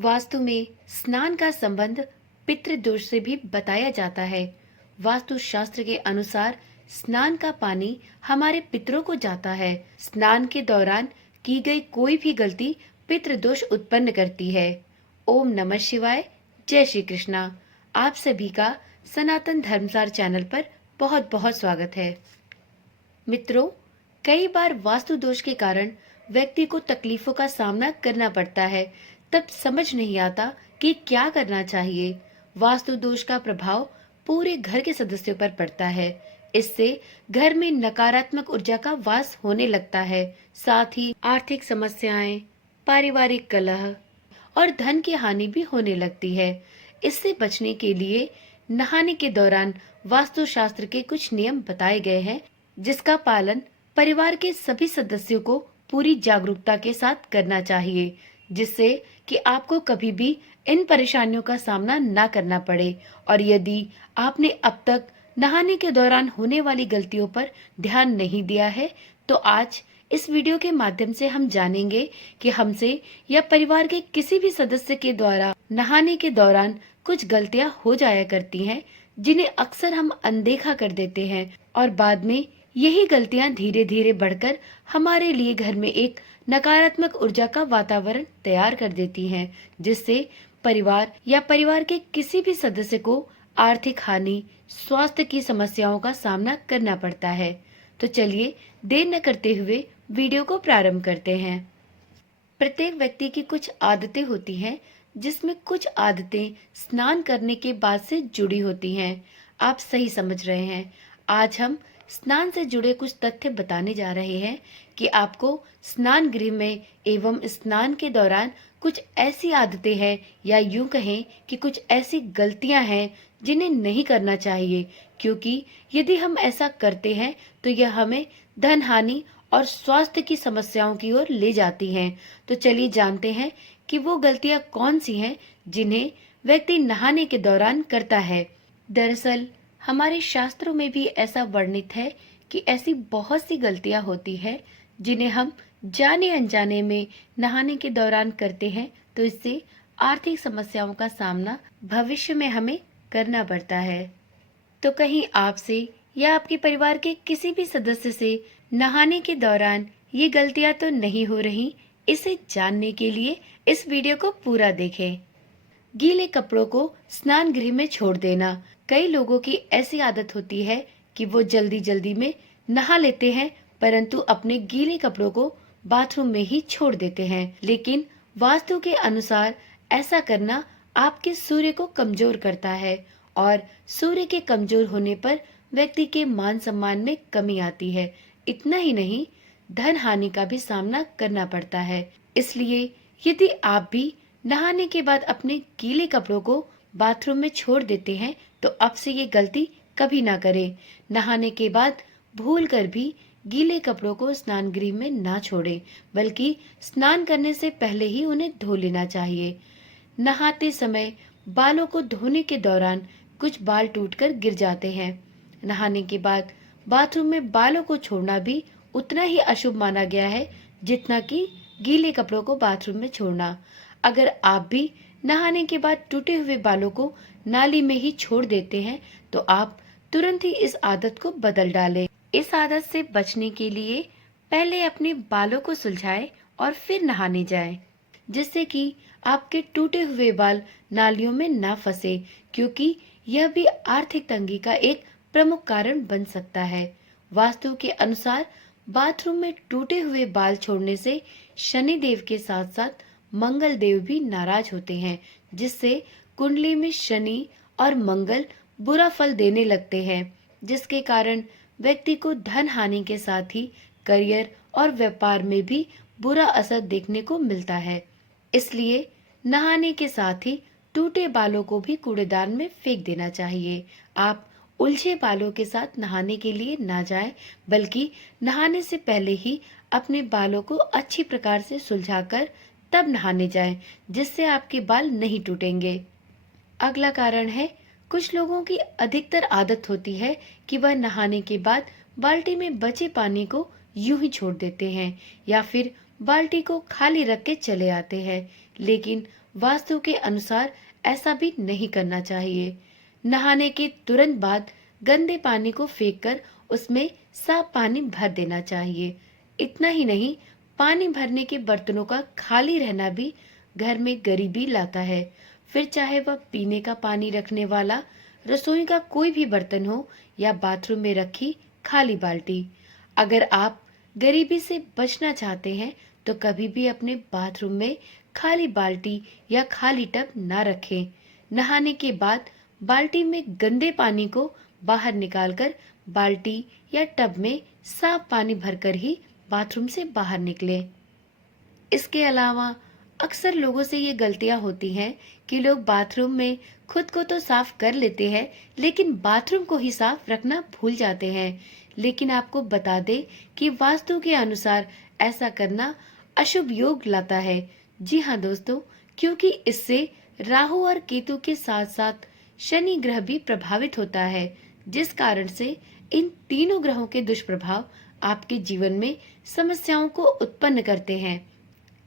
वास्तु में स्नान का संबंध पितृदोष से भी बताया जाता है। वास्तु शास्त्र के अनुसार स्नान का पानी हमारे पितरों को जाता है। स्नान के दौरान की गई कोई भी गलती पितृदोष उत्पन्न करती है। ओम नमः शिवाय। जय श्री कृष्णा। आप सभी का सनातन धर्मसार चैनल पर बहुत बहुत स्वागत है। मित्रों, कई बार वास्तु दोष के कारण व्यक्ति को तकलीफों का सामना करना पड़ता है। तब समझ नहीं आता कि क्या करना चाहिए। वास्तु दोष का प्रभाव पूरे घर के सदस्यों पर पड़ता है। इससे घर में नकारात्मक ऊर्जा का वास होने लगता है। साथ ही आर्थिक समस्याएं, पारिवारिक कलह और धन की हानि भी होने लगती है। इससे बचने के लिए नहाने के दौरान वास्तु शास्त्र के कुछ नियम बताए गए हैं, जिसका पालन परिवार के सभी सदस्यों को पूरी जागरूकता के साथ करना चाहिए, जिससे कि आपको कभी भी इन परेशानियों का सामना ना करना पड़े। और यदि आपने अब तक नहाने के दौरान होने वाली गलतियों पर ध्यान नहीं दिया है, तो आज इस वीडियो के माध्यम से हम जानेंगे कि हमसे या परिवार के किसी भी सदस्य के द्वारा नहाने के दौरान कुछ गलतियां हो जाया करती हैं, जिन्हें अक्सर हम अनदेखा कर देते हैं और बाद में यही गलतियां धीरे धीरे बढ़कर हमारे लिए घर में एक नकारात्मक ऊर्जा का वातावरण तैयार कर देती हैं, जिससे परिवार या परिवार के किसी भी सदस्य को आर्थिक हानि, स्वास्थ्य की समस्याओं का सामना करना पड़ता है। तो चलिए देर न करते हुए वीडियो को प्रारंभ करते हैं। प्रत्येक व्यक्ति की कुछ आदतें होती हैं, जिसमें कुछ आदतें स्नान करने के बाद से जुड़ी होती हैं। आप सही समझ रहे हैं। आज हम स्नान से जुड़े कुछ तथ्य बताने जा रहे हैं कि आपको स्नान गृह में एवं स्नान के दौरान कुछ ऐसी आदतें हैं या यूं कहें कि कुछ ऐसी गलतियां हैं जिन्हें नहीं करना चाहिए, क्योंकि यदि हम ऐसा करते हैं तो यह हमें धन हानि और स्वास्थ्य की समस्याओं की ओर ले जाती हैं। तो चलिए जानते हैं कि वो गलतियां कौन सी हैं जिन्हें व्यक्ति नहाने के दौरान करता है। दरअसल हमारे शास्त्रों में भी ऐसा वर्णित है कि ऐसी बहुत सी गलतियां होती है जिन्हें हम जाने अनजाने में नहाने के दौरान करते हैं, तो इससे आर्थिक समस्याओं का सामना भविष्य में हमें करना पड़ता है। तो कहीं आपसे या आपके परिवार के किसी भी सदस्य से नहाने के दौरान ये गलतियां तो नहीं हो रही, इसे जानने के लिए इस वीडियो को पूरा देखें। गीले कपड़ों को स्नान गृह में छोड़ देना। कई लोगों की ऐसी आदत होती है कि वो जल्दी जल्दी में नहा लेते हैं, परंतु अपने गीले कपड़ों को बाथरूम में ही छोड़ देते हैं। लेकिन वास्तु के अनुसार ऐसा करना आपके सूर्य को कमजोर करता है और सूर्य के कमजोर होने पर व्यक्ति के मान सम्मान में कमी आती है। इतना ही नहीं, धन हानि का भी सामना करना पड़ता है। इसलिए यदि आप भी नहाने के बाद अपने गीले कपड़ों को बाथरूम में छोड़ देते हैं, तो अब से ये गलती कभी ना करें। नहाने के बाद भूलकर भी गीले कपड़ों को स्नान गृह में ना छोड़ें, बल्कि स्नान करने से पहले ही उन्हें धो लेना चाहिए। नहाते समय बालों को धोने के दौरान कुछ बाल टूटकर गिर जाते हैं। नहाने के बाद बाथरूम में बालों को छोड़ना भी उतना ही अशुभ माना गया है जितना कि गीले कपड़ों को बाथरूम में छोड़ना। अगर आप भी नहाने के बाद टूटे हुए बालों को नाली में ही छोड़ देते हैं, तो आप तुरंत ही इस आदत को बदल डालें। इस आदत से बचने के लिए पहले अपने बालों को सुलझाएं और फिर नहाने जाएं, जिससे कि आपके टूटे हुए बाल नालियों में ना फंसे, क्योंकि यह भी आर्थिक तंगी का एक प्रमुख कारण बन सकता है। वास्तु के अनुसार बाथरूम में टूटे हुए बाल छोड़ने से शनिदेव के साथ साथ मंगल देव भी नाराज होते हैं, जिससे कुंडली में शनि और मंगल बुरा फल देने लगते हैं, जिसके कारण व्यक्ति को धन हानि के साथ ही करियर और व्यापार में भी बुरा असर देखने को मिलता है। इसलिए नहाने के साथ ही टूटे बालों को भी कूड़ेदान में फेंक देना चाहिए। आप उलझे बालों के साथ नहाने के लिए ना जाएं, बल्कि नहाने से पहले ही अपने बालों को अच्छी प्रकार से सुलझाकर तब नहाने जाएं, जिससे आपके बाल नहीं टूटेंगे। अगला कारण है, कुछ लोगों की अधिकतर आदत होती है कि वह नहाने के बाद बाल्टी में बचे पानी को यूं ही छोड़ देते हैं या फिर बाल्टी को खाली रख के चले आते हैं। लेकिन वास्तु के अनुसार ऐसा भी नहीं करना चाहिए। नहाने के तुरंत बाद गंदे पानी को फेंककर उसमें साफ पानी भर देना चाहिए। इतना ही नहीं, पानी भरने के बर्तनों का खाली रहना भी घर में गरीबी लाता है। फिर चाहे वह पीने का पानी रखने वाला रसोई का कोई भी बर्तन हो या बाथरूम में रखी खाली बाल्टी। अगर आप गरीबी से बचना चाहते हैं तो कभी भी अपने बाथरूम में खाली बाल्टी या खाली टब ना रखें। नहाने के बाद बाल्टी में गंदे पानी को बाहर निकालकर बाल्टी या टब में साफ पानी भरकर ही बाथरूम से बाहर निकलें। इसके अलावा अक्सर लोगों से ये गलतियां होती हैं कि लोग बाथरूम में खुद को तो साफ कर लेते हैं, लेकिन बाथरूम को ही साफ रखना भूल जाते हैं। लेकिन आपको बता दें कि वास्तु के अनुसार ऐसा करना अशुभ योग लाता है। जी हाँ दोस्तों, क्योंकि इससे राहु और केतु के साथ साथ शनि ग्रह भी प्रभावित होता है, जिस कारण से इन तीनों ग्रहों के दुष्प्रभाव आपके जीवन में समस्याओं को उत्पन्न करते हैं।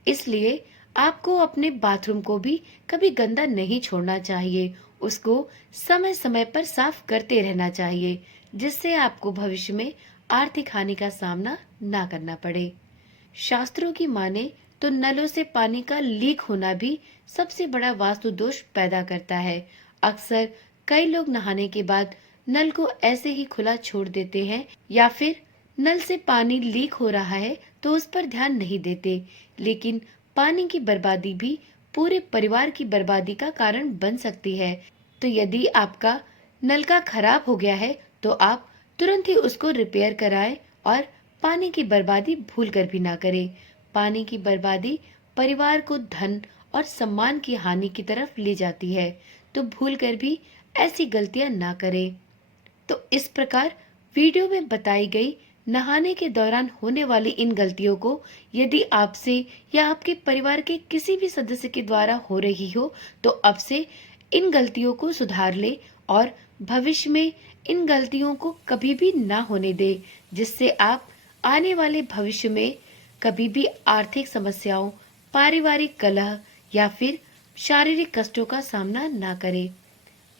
इसलिए आपको अपने बाथरूम को भी कभी गंदा नहीं छोड़ना चाहिए। उसको समय समय पर साफ करते रहना चाहिए, जिससे आपको भविष्य में आर्थिक हानि का सामना ना करना पड़े। शास्त्रों की माने तो नलों से पानी का लीक होना भी सबसे बड़ा वास्तु दोष पैदा करता है। अक्सर कई लोग नहाने के बाद नल को ऐसे ही खुला छोड़ देते हैं या फिर नल से पानी लीक हो रहा है तो उस पर ध्यान नहीं देते, लेकिन पानी की बर्बादी भी पूरे परिवार की बर्बादी का कारण बन सकती है। तो यदि आपका नलका खराब हो गया है तो आप तुरंत ही उसको रिपेयर कराएं और पानी की बर्बादी भूल कर भी ना करें। पानी की बर्बादी परिवार को धन और सम्मान की हानि की तरफ ले जाती है, तो भूल कर भी ऐसी गलतियां ना करें। तो इस प्रकार वीडियो में बताई गई नहाने के दौरान होने वाली इन गलतियों को यदि आपसे या आपके परिवार के किसी भी सदस्य के द्वारा हो रही हो तो अब से इन गलतियों को सुधार ले और भविष्य में इन गलतियों को कभी भी ना होने दे, जिससे आप आने वाले भविष्य में कभी भी आर्थिक समस्याओं, पारिवारिक कलह या फिर शारीरिक कष्टों का सामना ना करें।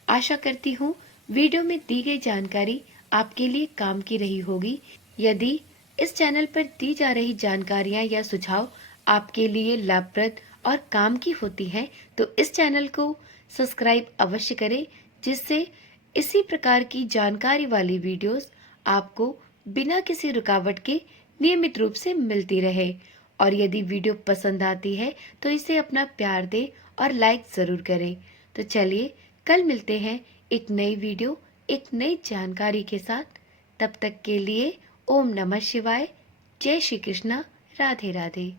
आशा करती हूँ वीडियो में दी गई जानकारी आपके लिए काम की रही होगी। यदि इस चैनल पर दी जा रही जानकारियाँ या सुझाव आपके लिए लाभप्रद और काम की होती हैं, तो इस चैनल को सब्सक्राइब अवश्य करें, जिससे इसी प्रकार की जानकारी वाली वीडियोस आपको बिना किसी रुकावट के नियमित रूप से मिलती रहे। और यदि वीडियो पसंद आती है तो इसे अपना प्यार दें और लाइक जरूर करें। तो चलिए कल मिलते हैं एक नई वीडियो, एक नई जानकारी के साथ। तब तक के लिए ओम नमः शिवाय, जय श्री कृष्णा, राधे राधे।